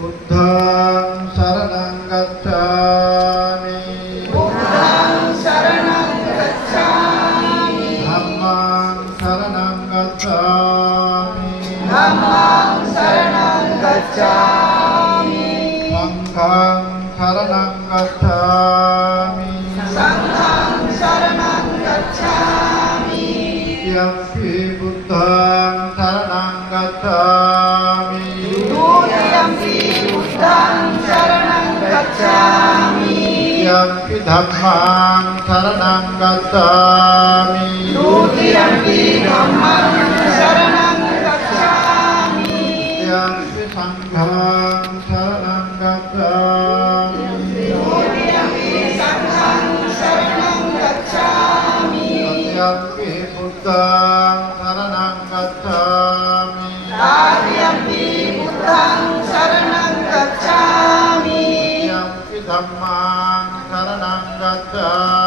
Buddhaṃ saranang gacchāmi. Buddhaṃ saranang gacchāmi. Dhammāṃ saranang gacchāmi. Dhammāṃ saranang gacchāmi. Saṅghāṃ saranang gacchāmi. Saṅghāṃ saranang gacchāmi. Yampi Buddhaṃ saranang gacchāmi. Dutiyampi Buddhaṃ saranang gacchāmi. Yampi Dhammāṃ saranang gacchāmi. Dutiyampi Dhammāṃ saranang gacchāmi. Yampi Saṅghāṃ saranang gacchāmi. Dutiyampi Saṅghāṃ saranang gacchāmi. Yampi Buddhaṃ saranang gacchāmi. Tādiyampi Buddhaṃ saranang gacchāmi. Yampi Dhammāṃ saranang gacchāmi.